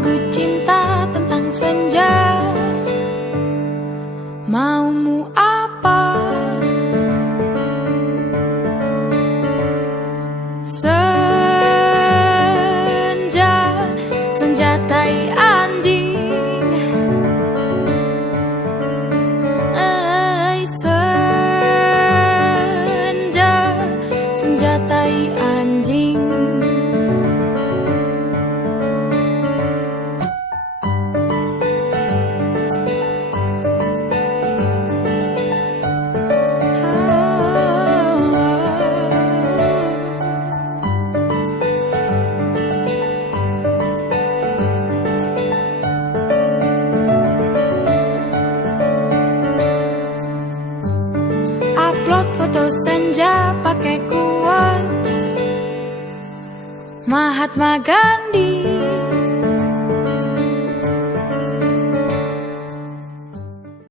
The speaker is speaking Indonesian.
lagu cinta tentang senja. Maumu apa? Senja, senjatai anjing. Senja, senjatai anjing. Upload foto senja pakai quotes Mahatma Gandhi.